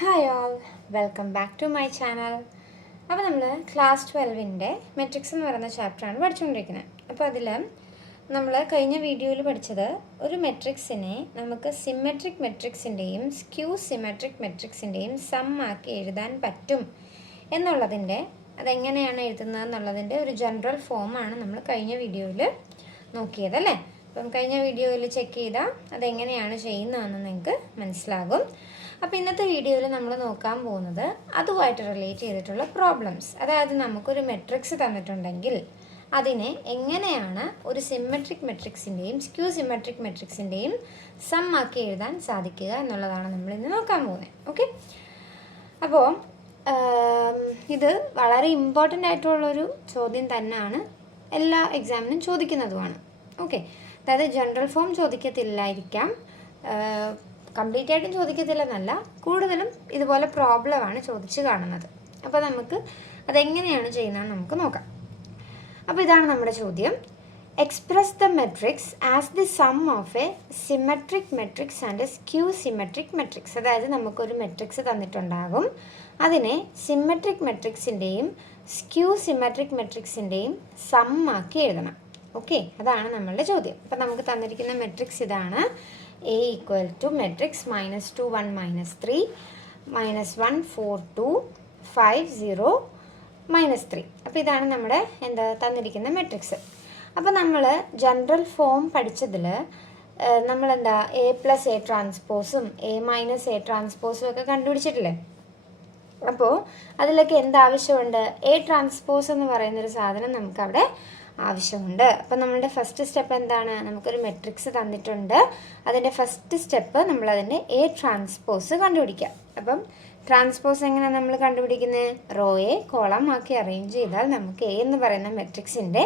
Hi all, welcome back to my channel. അപ്പോൾ നമ്മൾ class 12ൻ്റെ matrix എന്ന് പറയുന്ന ചാപ്റ്ററാണ് പഠിച്ചുകൊണ്ടിരിക്കുന്നത്. അപ്പോൾ അതിൽ നമ്മൾ കഴിഞ്ഞ വീഡിയോയിൽ പഠിച്ചത് ഒരു മെട്രിക്സിനെ നമുക്ക് സിമെട്രിക് മെട്രിക്സിൻ്റെയും സ്ക്യൂ സിമെട്രിക് മെട്രിക്സിൻ്റെയും സം ആക്കി എഴുതാൻ പറ്റും എന്നുള്ളതിൻ്റെ അതെങ്ങനെയാണ് എഴുതുന്നത് എന്നുള്ളതിൻ്റെ ഒരു ജനറൽ ഫോമാണ് നമ്മൾ കഴിഞ്ഞ വീഡിയോയിൽ നോക്കിയത് അല്ലേ. അപ്പം കഴിഞ്ഞ വീഡിയോയിൽ ചെക്ക് ചെയ്താൽ അതെങ്ങനെയാണ് ചെയ്യുന്നതെന്ന് നിങ്ങൾക്ക് മനസ്സിലാകും. അപ്പോൾ ഇന്നത്തെ വീഡിയോയിൽ നമ്മൾ നോക്കാൻ പോകുന്നത് അതുമായിട്ട് റിലേറ്റ് ചെയ്തിട്ടുള്ള പ്രോബ്ലംസ്. അതായത് നമുക്കൊരു മെട്രിക്സ് തന്നിട്ടുണ്ടെങ്കിൽ അതിനെ എങ്ങനെയാണ് ഒരു സിമെട്രിക് മെട്രിക്സിൻ്റെയും സ്ക്യൂ സിമെട്രിക് മെട്രിക്സിൻ്റെയും സം ആക്കി എഴുതാൻ സാധിക്കുക എന്നുള്ളതാണ് നമ്മളിന്ന് നോക്കാൻ പോകുന്നത്. ഓക്കെ, അപ്പോൾ ഇത് വളരെ ഇമ്പോർട്ടൻ്റ് ആയിട്ടുള്ളൊരു ചോദ്യം തന്നെയാണ്, എല്ലാ എക്സാമിനും ചോദിക്കുന്നതുമാണ്. ഓക്കെ, അതായത് ജനറൽ ഫോം ചോദിക്കത്തില്ലായിരിക്കാം, കംപ്ലീറ്റ് ആയിട്ടും ചോദിക്കത്തില്ലെന്നല്ല, കൂടുതലും ഇതുപോലെ പ്രോബ്ലമാണ് ചോദിച്ച് കാണുന്നത്. അപ്പോൾ നമുക്ക് അതെങ്ങനെയാണ് ചെയ്യുന്നതെന്ന് നമുക്ക് നോക്കാം. അപ്പോൾ ഇതാണ് നമ്മുടെ ചോദ്യം. Express the matrix as the sum of A symmetric matrix and A skew symmetric matrix. അതായത് നമുക്കൊരു മെട്രിക്സ് തന്നിട്ടുണ്ടാകും, അതിനെ സിമെട്രിക് മെട്രിക്സിൻ്റെയും സ്ക്യൂ സിമെട്രിക് മെട്രിക്സിൻ്റെയും സം ആക്കി എഴുതണം. ഓക്കെ, അതാണ് നമ്മളുടെ ചോദ്യം. അപ്പോൾ നമുക്ക് തന്നിരിക്കുന്ന മെട്രിക്സ് ഇതാണ്. A equal to matrix -2 1 -3 -1 4 2 5 0 -3. അപ്പോൾ ഇതാണ് നമ്മുടെ എന്താ തന്നിരിക്കുന്ന മെട്രിക്സ്. അപ്പോൾ നമ്മൾ ജനറൽ ഫോം പഠിച്ചതിൽ നമ്മളെന്താ A+A ട്രാൻസ്പോസും A- A ട്രാൻസ്പോസും ഒക്കെ കണ്ടുപിടിച്ചിട്ടില്ലേ. അപ്പോൾ അതിലൊക്കെ എന്താവശ്യമുണ്ട്? A ട്രാൻസ്പോസ് എന്ന് പറയുന്നൊരു സാധനം നമുക്കവിടെ ആവശ്യമുണ്ട്. അപ്പം നമ്മളുടെ ഫസ്റ്റ് സ്റ്റെപ്പ് എന്താണ്? നമുക്കൊരു മെട്രിക്സ് തന്നിട്ടുണ്ട്, അതിൻ്റെ ഫസ്റ്റ് സ്റ്റെപ്പ് നമ്മളതിൻ്റെ A ട്രാൻസ്പോസ് കണ്ടുപിടിക്കാം. അപ്പം ട്രാൻസ്പോസ് എങ്ങനെയാണ് നമ്മൾ കണ്ടുപിടിക്കുന്നത്? റോയെ കോളം ആക്കി അറേഞ്ച് ചെയ്താൽ നമുക്ക് A എന്ന് പറയുന്ന മെട്രിക്സിൻ്റെ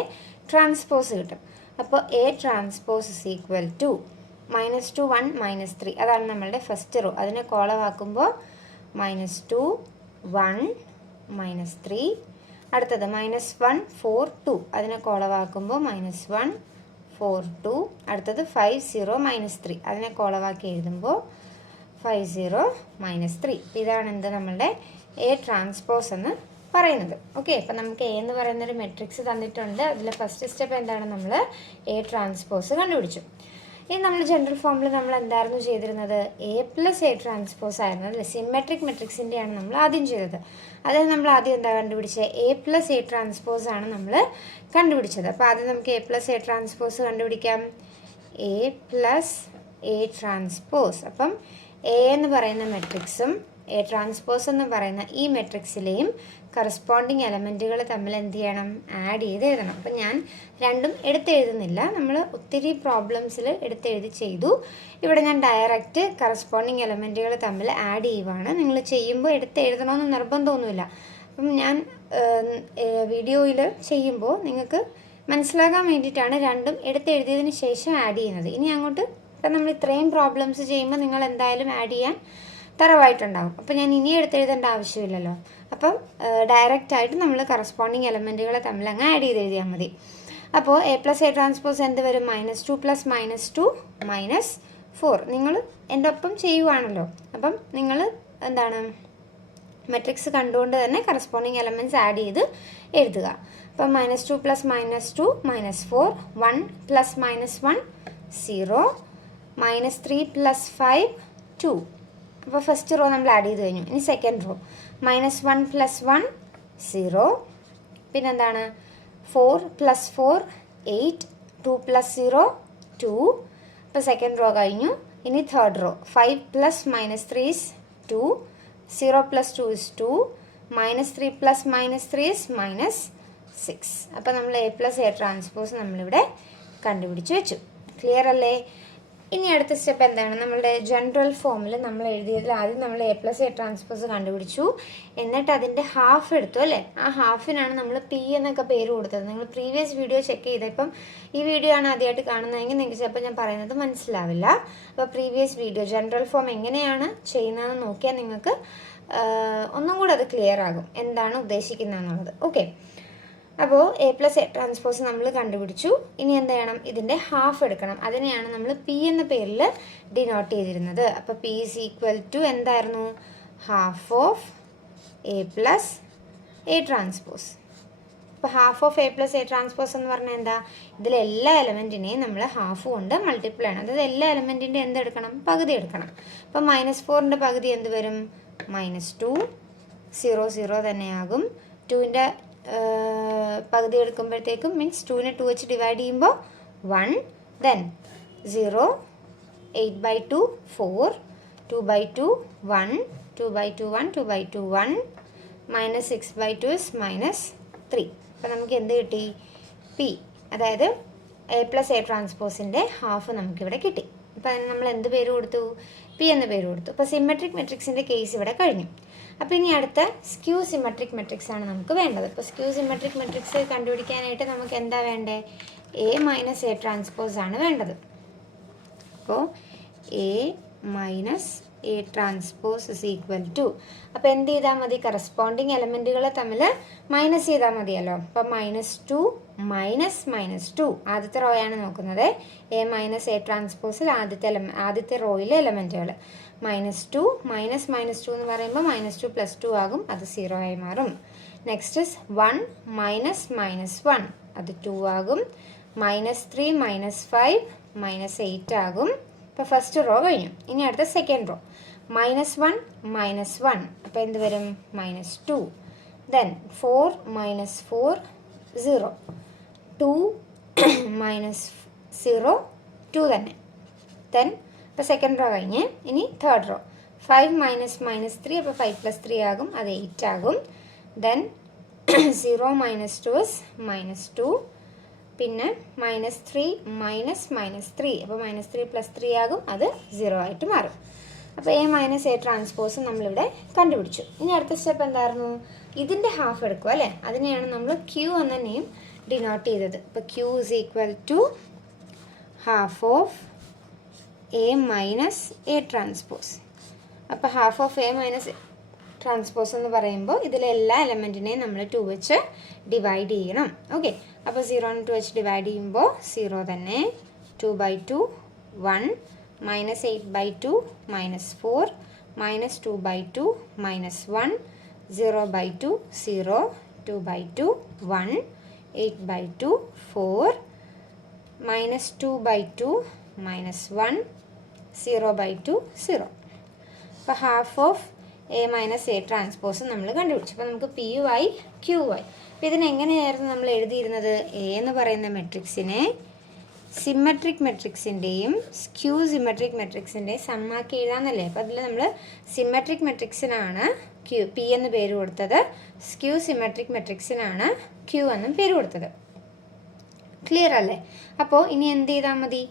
ട്രാൻസ്പോസ് കിട്ടും. അപ്പോൾ A transpose is equal to -2 1 -3, അതാണ് നമ്മളുടെ ഫസ്റ്റ് റോ. അതിനെ കോളമാക്കുമ്പോൾ -2 1 -3, അടുത്തത് -1 4 2, അതിനെ കോളവാക്കുമ്പോൾ -1 4 2, അടുത്തത് 5 0 -3, അതിനെ കോളവാക്കി എഴുതുമ്പോൾ 5 0 -3. ഇതാണ് എന്ത് നമ്മളുടെ A ട്രാൻസ്പോസ് എന്ന് പറയുന്നത്. ഓക്കെ, അപ്പം നമുക്ക് A എന്ന് പറയുന്നൊരു മെട്രിക്സ് തന്നിട്ടുണ്ട്, അതിലെ ഫസ്റ്റ് സ്റ്റെപ്പ് എന്താണ്? നമ്മൾ A ട്രാൻസ്പോസ് കണ്ടുപിടിച്ചു. ഇനി നമ്മൾ ജനറൽ ഫോമിൽ നമ്മൾ എന്തായിരുന്നു ചെയ്തിരുന്നത്? A+A ട്രാൻസ്പോസ് ആയിരുന്നു അല്ലേ. സിമെട്രിക് മെട്രിക്സിൻ്റെയാണ് നമ്മൾ ആദ്യം ചെയ്തത്. അതായത് നമ്മൾ ആദ്യം എന്താ കണ്ടുപിടിച്ചത്? A+A ട്രാൻസ്പോസ് ആണ് നമ്മൾ കണ്ടുപിടിച്ചത്. അപ്പോൾ ആദ്യം നമുക്ക് A+A ട്രാൻസ്പോസ് കണ്ടുപിടിക്കാം. A+A transpose. അപ്പം A എന്ന് പറയുന്ന മെട്രിക്സും A ട്രാൻസ്പോസ് എന്ന് പറയുന്ന ഈ മെട്രിക്സിലെയും കറസ്പോണ്ടിങ് എലമെൻറ്റുകൾ തമ്മിൽ എന്ത് ചെയ്യണം? ആഡ് ചെയ്ത് എഴുതണം. അപ്പം ഞാൻ രണ്ടും എടുത്തെഴുതുന്നില്ല, നമ്മൾ ഒത്തിരി പ്രോബ്ലംസിൽ എടുത്തെഴുതി ചെയ്തു. ഇവിടെ ഞാൻ ഡയറക്റ്റ് കറസ്പോണ്ടിങ് എലമെൻറ്റുകൾ തമ്മിൽ ആഡ് ചെയ്യുവാണ്. നിങ്ങൾ ചെയ്യുമ്പോൾ എടുത്തെഴുതണമെന്ന് നിർബന്ധമൊന്നുമില്ല. അപ്പം ഞാൻ വീഡിയോയിൽ ചെയ്യുമ്പോൾ നിങ്ങൾക്ക് മനസ്സിലാക്കാൻ വേണ്ടിയിട്ടാണ് രണ്ടും എടുത്തെഴുതിയതിന് ശേഷം ആഡ് ചെയ്യുന്നത്. ഇനി അങ്ങോട്ട് ഇപ്പം നമ്മൾ ഇത്രയും പ്രോബ്ലംസ് ചെയ്യുമ്പോൾ നിങ്ങൾ എന്തായാലും ആഡ് ചെയ്യാൻ തറവായിട്ടുണ്ടാകും. അപ്പോൾ ഞാൻ ഇനി എടുത്തെഴുതേണ്ട ആവശ്യമില്ലല്ലോ. അപ്പം ഡയറക്റ്റായിട്ട് നമ്മൾ കറസ്പോണ്ടിങ് എലമെൻറ്റുകളെ തമ്മിൽ അങ്ങ് ആഡ് ചെയ്ത് എഴുതിയാൽ മതി. അപ്പോൾ A+A ട്രാൻസ്പോസ് എന്ത് വരും? -2 + -2 -4. നിങ്ങൾ എൻ്റെ ഒപ്പം ചെയ്യുവാണല്ലോ. അപ്പം നിങ്ങൾ എന്താണ് മെട്രിക്സ് കണ്ടുകൊണ്ട് തന്നെ കറസ്പോണ്ടിങ് എലമെൻറ്റ്സ് ആഡ് ചെയ്ത് എഴുതുക. അപ്പം -2 + -2 -4, 1 + -1 0, -3 + 5 2. അപ്പോൾ ഫസ്റ്റ് റോ നമ്മൾ ആഡ് ചെയ്ത് കഴിഞ്ഞു. ഇനി സെക്കൻഡ് റോ -1 + 1 0, പിന്നെന്താണ് 4 + 4 8, 2 + 0 2. അപ്പോൾ സെക്കൻഡ് റോ കഴിഞ്ഞു. ഇനി third row 5 + -3 is 2, 0 + 2 is 2, -3 + -3 is -6. അപ്പോൾ നമ്മൾ A+A ട്രാൻസ്പോസ് നമ്മളിവിടെ കണ്ടുപിടിച്ച് വെച്ചു. ക്ലിയർ അല്ലേ? ഇനി അടുത്ത സ്റ്റെപ്പ് എന്താണ്? നമ്മളുടെ ജനറൽ ഫോമിൽ നമ്മൾ എഴുതിയതിൽ ആദ്യം നമ്മൾ A+A ട്രാൻസ്പോസ് കണ്ടുപിടിച്ചു, എന്നിട്ട് അതിൻ്റെ ഹാഫ് എടുത്തു അല്ലേ. ആ ഹാഫിനാണ് നമ്മൾ P എന്നൊക്കെ പേര് കൊടുത്തത്. നിങ്ങൾ പ്രീവിയസ് വീഡിയോ ചെക്ക് ചെയ്ത്, ഇപ്പം ഈ വീഡിയോ ആണ് ആദ്യമായിട്ട് കാണുന്നതെങ്കിൽ നിങ്ങൾക്ക് ചിലപ്പോൾ ഞാൻ പറയുന്നത് മനസ്സിലാവില്ല. അപ്പോൾ പ്രീവിയസ് വീഡിയോ ജനറൽ ഫോം എങ്ങനെയാണ് ചെയ്യുന്നതെന്ന് നോക്കിയാൽ നിങ്ങൾക്ക് ഒന്നും കൂടെ അത് ക്ലിയർ ആകും എന്താണ് ഉദ്ദേശിക്കുന്നതെന്നുള്ളത്. ഓക്കെ, അപ്പോൾ A+A ട്രാൻസ്പോസ് നമ്മൾ കണ്ടുപിടിച്ചു. ഇനി എന്ത് ചെയ്യണം? ഇതിൻ്റെ ഹാഫ് എടുക്കണം. അതിനെയാണ് നമ്മൾ P എന്ന പേരിൽ ഡിനോട്ട് ചെയ്തിരുന്നത്. അപ്പോൾ P ഈസ് ഈക്വൽ ടു എന്തായിരുന്നു? Half of A plus A transpose. അപ്പോൾ half of A plus A transpose എന്ന് പറഞ്ഞാൽ എന്താ? ഇതിലെല്ലാ എലമെൻറ്റിനെയും നമ്മൾ ഹാഫ് കൊണ്ട് മൾട്ടിപ്ലൈ ചെയ്യണം. അതായത് എല്ലാ എലമെൻറ്റിൻ്റെ എന്തെടുക്കണം? പകുതി എടുക്കണം. അപ്പോൾ -4ൻ്റെ പകുതി എന്ത് വരും? -2. 0 0 തന്നെയാകും. 2ൻ്റെ പകുതി എടുക്കുമ്പോഴത്തേക്കും മീൻസ് 2നെ 2 വെച്ച് ഡിവൈഡ് ചെയ്യുമ്പോൾ 1. Then 0, 8/2 4, 2/2 1, 2/2 1, 2/2 1, -6/2 is -3. അപ്പോൾ നമുക്ക് എന്ത് കിട്ടി? പി, അതായത് എ പ്ലസ് എ ട്രാൻസ്പോസിൻ്റെ ഹാഫ് നമുക്കിവിടെ കിട്ടി. അപ്പോൾ അതിന് നമ്മൾ എന്ത് പേര് കൊടുത്തു? പി എന്ന പേര് കൊടുത്തു. അപ്പോൾ സിമെട്രിക് മെട്രിക്സിൻ്റെ കേസ് ഇവിടെ കഴിഞ്ഞു. അപ്പോൾ ഇനി അടുത്ത സ്ക്യൂ സിമെട്രിക് മെട്രിക്സ് ആണ് നമുക്ക് വേണ്ടത്. ഇപ്പോൾ സ്ക്യൂ സിമെട്രിക് മെട്രിക്സ് കണ്ടുപിടിക്കാനായിട്ട് നമുക്ക് എന്താ വേണ്ടേ? എ മൈനസ് എ ട്രാൻസ്പോസ് ആണ് വേണ്ടത്. അപ്പോൾ A minus A transpose is equal to, അപ്പോൾ എന്ത് ചെയ്താൽ മതി? കറസ്പോണ്ടിങ് എലമെൻറ്റുകളെ തമ്മിൽ മൈനസ് ചെയ്താൽ മതിയല്ലോ. അപ്പം -2 -2 ആദ്യത്തെ റോയാണ് നോക്കുന്നത്. എ മൈനസ് എ ട്രാൻസ്പോസിൽ ആദ്യത്തെ റോയിലെ എലമെൻറ്റുകൾ -2 -2 എന്ന് പറയുമ്പോൾ -2 + 2 ആകും, അത് 0 ആയി മാറും. നെക്സ്റ്റ് 1 -1 അത് 2 ആകും. -3 -5 -8 ആകും. ഇപ്പോൾ ഫസ്റ്റ് റോ കഴിഞ്ഞു. ഇനി അടുത്ത സെക്കൻഡ് റോ -1 -1 അപ്പോൾ എന്ത് വരും? -2. ദെൻ 4 -4 0, 2 -0 2 തന്നെ. ദെൻ ഇപ്പോൾ സെക്കൻഡ് റോ കഴിഞ്ഞ് ഇനി തേർഡ് റോ 5 -3 അപ്പോൾ 5 + 3 ആകും, അത് 8 ആകും. Then 0 -2 is -2. പിന്നെ -3 -3 അപ്പോൾ -3 + 3 ആകും, അത് 0 ആയിട്ട് മാറും. അപ്പോൾ എ മൈനസ് എ ട്രാൻസ്പോസ് നമ്മളിവിടെ കണ്ടുപിടിച്ചു. ഇനി അടുത്ത സ്റ്റെപ്പ് എന്തായിരുന്നു? ഇതിൻ്റെ ഹാഫ് എടുക്കുക അല്ലേ? അതിനെയാണ് നമ്മൾ ക്യൂ എന്ന നെയിം ഡിനോട്ട് ചെയ്തത്. അപ്പോൾ Q is equal to half of A minus A transpose. അപ്പോൾ half of A minus transpose എന്ന് പറയുമ്പോൾ ഇതിലെ എല്ലാ എലമെൻറ്റിനെയും നമ്മൾ 2 വെച്ച് ഡിവൈഡ് ചെയ്യണം. ഓക്കെ, അപ്പോൾ 0നെ 2 വെച്ച് ഡിവൈഡ് ചെയ്യുമ്പോൾ 0 തന്നെ. 2/2 1, -8/2 -4, -2/2 -1, 0/2 0, 2/2 1, 8/2 4, -2/2 -1, 0/2 0. അപ്പോൾ half of A minus A transpose നമ്മൾ കണ്ടുപിടിച്ചു. അപ്പോൾ നമുക്ക് പി യു ആയി ക്യൂ ആയി. അപ്പോൾ ഇതിനെങ്ങനെയായിരുന്നു നമ്മൾ എഴുതിയിരുന്നത്? എ എന്ന് പറയുന്ന മെട്രിക്സിനെ സിമെട്രിക് മെട്രിക്സിൻ്റെയും സ്ക്യൂ സിമെട്രിക് മെട്രിക്സിൻ്റെയും സമ്മാക്കി എഴുതാമെന്നല്ലേ? അപ്പോൾ അതിൽ നമ്മൾ സിമെട്രിക് മെട്രിക്സിനാണ് പി എന്ന് പേര് കൊടുത്തത്, സ്ക്യൂ സിമെട്രിക് മെട്രിക്സിനാണ് ക്യൂ എന്നും പേര് കൊടുത്തത്. ക്ലിയർ അല്ലേ? അപ്പോൾ ഇനി എന്ത് ചെയ്താൽ മതി?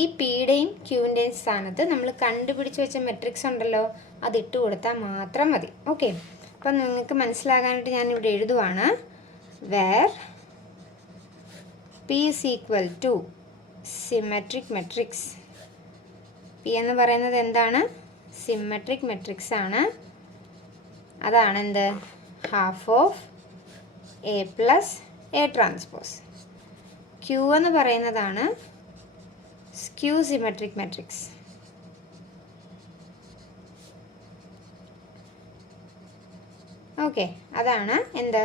ഈ പിയുടെയും ക്യൂവിൻ്റെയും സ്ഥാനത്ത് നമ്മൾ കണ്ടുപിടിച്ച് വെച്ച മെട്രിക്സ് ഉണ്ടല്ലോ, അതിട്ട് കൊടുത്താൽ മാത്രം മതി. ഓക്കെ, അപ്പം നിങ്ങൾക്ക് മനസ്സിലാകാനായിട്ട് ഞാനിവിടെ എഴുതുവാണ്. Where P is equal to symmetric matrix. P എന്ന് പറയുന്നത് എന്താണ്? സിമെട്രിക് മെട്രിക്സ് ആണ്. അതാണ് എന്ത്? Half of A plus A transpose. Q എന്ന് പറയുന്നതാണ് സ്ക്യൂ സിമെട്രിക് മെട്രിക്സ്. ഓക്കെ, അതാണ് എന്ത്?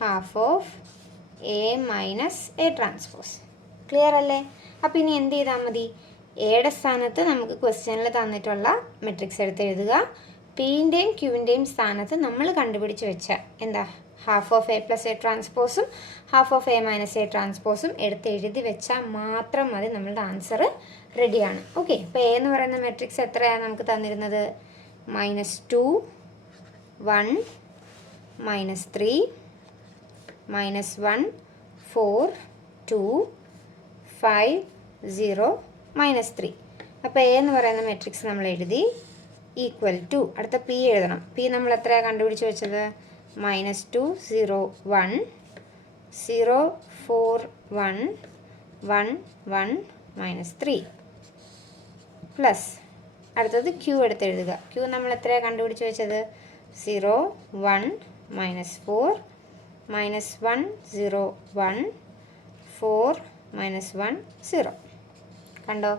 Half of A minus A transpose. Clear അല്ലേ? അപ്പോൾ ഇനി എന്ത് ചെയ്താൽ മതി? എയുടെ സ്ഥാനത്ത് നമുക്ക് ക്വസ്റ്റ്യനിൽ തന്നിട്ടുള്ള മെട്രിക്സ് എടുത്ത് എഴുതുക. പിൻ്റെയും ക്യൂവിൻ്റെയും സ്ഥാനത്ത് നമ്മൾ കണ്ടുപിടിച്ച് വെച്ച എന്താ? Half of A plus A ട്രാൻസ്പോസും half of A minus A ട്രാൻസ്പോസും എടുത്ത് എഴുതി വെച്ചാൽ മാത്രം മതി, നമ്മളുടെ ആൻസർ റെഡിയാണ്. ഓക്കെ, അപ്പോൾ എ എന്ന് പറയുന്ന മെട്രിക്സ് എത്രയാണ് നമുക്ക് തന്നിരുന്നത്? -2 1 -3 -1 4 2 5 0 -3. അപ്പോൾ എ എന്ന് പറയുന്ന മെട്രിക്സ് നമ്മൾ എഴുതി. ഈക്വൽ ടു അടുത്ത പി എഴുതണം. പി നമ്മൾ എത്രയാണ് കണ്ടുപിടിച്ച് വെച്ചത്? -2 0 1 0 4 1 1 1 -3 പ്ലസ് അടുത്തത് ക്യൂ എടുത്ത് എഴുതുക. ക്യൂ നമ്മൾ എത്രയാണ് കണ്ടുപിടിച്ച് വെച്ചത്? 0 1 -4 -1 0 1 4 -1 0. കണ്ടോ?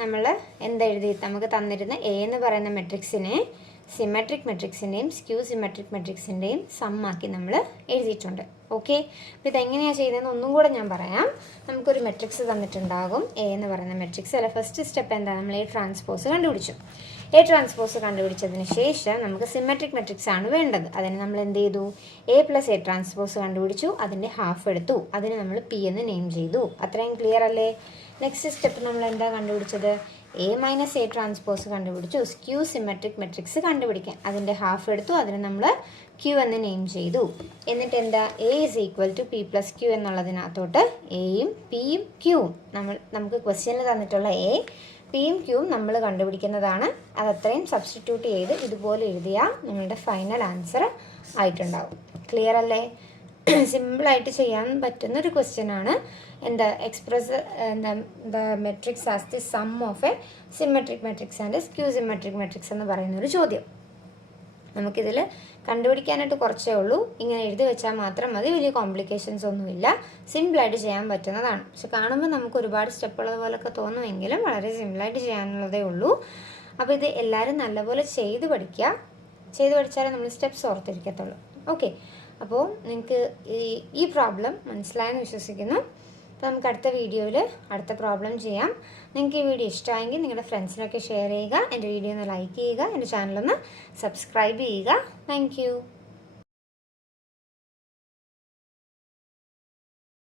നമ്മൾ എന്തെഴുതി? നമുക്ക് തന്നിരുന്ന എ എന്ന് പറയുന്ന മെട്രിക്സിനെ സിമെട്രിക് മെട്രിക്സിൻ്റെയും സ്ക്യൂ സിമെട്രിക് മെട്രിക്സിൻ്റെയും സമ്മാക്കി നമ്മൾ എഴുതിയിട്ടുണ്ട്. ഓക്കെ, അപ്പോൾ ഇതെങ്ങനെയാണ് ചെയ്യുന്നതെന്ന് ഒന്നും കൂടെ ഞാൻ പറയാം. നമുക്കൊരു മെട്രിക്സ് തന്നിട്ടുണ്ടാകും, എ എന്ന് പറയുന്ന മെട്രിക്സ്. അല്ല, ഫസ്റ്റ് സ്റ്റെപ്പ് എന്താ, നമ്മൾ എ ട്രാൻസ്പോസ് കണ്ടുപിടിച്ചു. എ ട്രാൻസ്പോസ് കണ്ടുപിടിച്ചതിന് ശേഷം നമുക്ക് സിമെട്രിക് മെട്രിക്സ് ആണ് വേണ്ടത്. അതിന് നമ്മൾ എന്ത് ചെയ്തു, എ പ്ലസ് എ ട്രാൻസ്പോസ് കണ്ടുപിടിച്ചു, അതിൻ്റെ ഹാഫ് എടുത്തു, അതിന് നമ്മൾ പി എന്ന് നെയിം ചെയ്തു. അത്രയും ക്ലിയർ അല്ലേ? നെക്സ്റ്റ് സ്റ്റെപ്പ് നമ്മൾ എന്താ കണ്ടുപിടിച്ചത്, എ മൈനസ് എ ട്രാൻസ്പോസ് കണ്ടുപിടിച്ചു, സ്ക്യൂ സിമെട്രിക് മെട്രിക്സ് കണ്ടുപിടിക്കാൻ. അതിൻ്റെ ഹാഫ് എടുത്തു, അതിന് നമ്മൾ ക്യൂ എന്ന് നെയിം ചെയ്തു. എന്നിട്ട് എന്താ, A is equal to P plus Q എന്നുള്ളതിനകത്തോട്ട് എയും പിയും ക്യൂവും നമുക്ക് ക്വസ്റ്റ്യനിൽ തന്നിട്ടുള്ള എ പിയും ക്യൂവും നമ്മൾ കണ്ടുപിടിക്കുന്നതാണ്. അതത്രയും സബ്സ്റ്റിറ്റ്യൂട്ട് ചെയ്ത് ഇതുപോലെ എഴുതിയാൽ നിങ്ങളുടെ ഫൈനൽ ആൻസർ ആയിട്ടുണ്ടാവും. ക്ലിയർ അല്ലേ? സിമ്പിളായിട്ട് ചെയ്യാൻ പറ്റുന്നൊരു ക്വസ്റ്റ്യനാണ്. എന്താ, express the matrix as the sum of A symmetric matrix and skew symmetric matrix എന്ന് പറയുന്നൊരു ചോദ്യം. നമുക്കിതിൽ കണ്ടുപിടിക്കാനായിട്ട് കുറച്ചേ ഉള്ളൂ. ഇങ്ങനെ എഴുതി വെച്ചാൽ മാത്രം മതി, വലിയ കോംപ്ലിക്കേഷൻസ് ഒന്നുമില്ല, സിമ്പിളായിട്ട് ചെയ്യാൻ പറ്റുന്നതാണ്. പക്ഷെ കാണുമ്പോൾ നമുക്ക് ഒരുപാട് സ്റ്റെപ്പുള്ളത് പോലൊക്കെ തോന്നുമെങ്കിലും വളരെ സിമ്പിളായിട്ട് ചെയ്യാനുള്ളതേ ഉള്ളൂ. അപ്പോൾ ഇത് എല്ലാവരും നല്ലപോലെ ചെയ്ത് പഠിച്ചാലേ നമ്മൾ സ്റ്റെപ്സ് ഓർത്തിരിക്കത്തുള്ളൂ. ഓക്കെ, അപ്പോൾ നിങ്ങൾക്ക് ഈ പ്രോബ്ലം മനസ്സിലായെന്ന് വിശ്വസിക്കുന്നു. അപ്പോൾ നമുക്ക് അടുത്ത വീഡിയോയിൽ അടുത്ത പ്രോബ്ലം ചെയ്യാം. നിങ്ങൾക്ക് ഈ വീഡിയോ ഇഷ്ടമായെങ്കിൽ നിങ്ങളുടെ ഫ്രണ്ട്സിനൊക്കെ ഷെയർ ചെയ്യുക, എൻ്റെ വീഡിയോ ഒന്ന് ലൈക്ക് ചെയ്യുക, എൻ്റെ ചാനലൊന്ന് സബ്സ്ക്രൈബ് ചെയ്യുക. താങ്ക്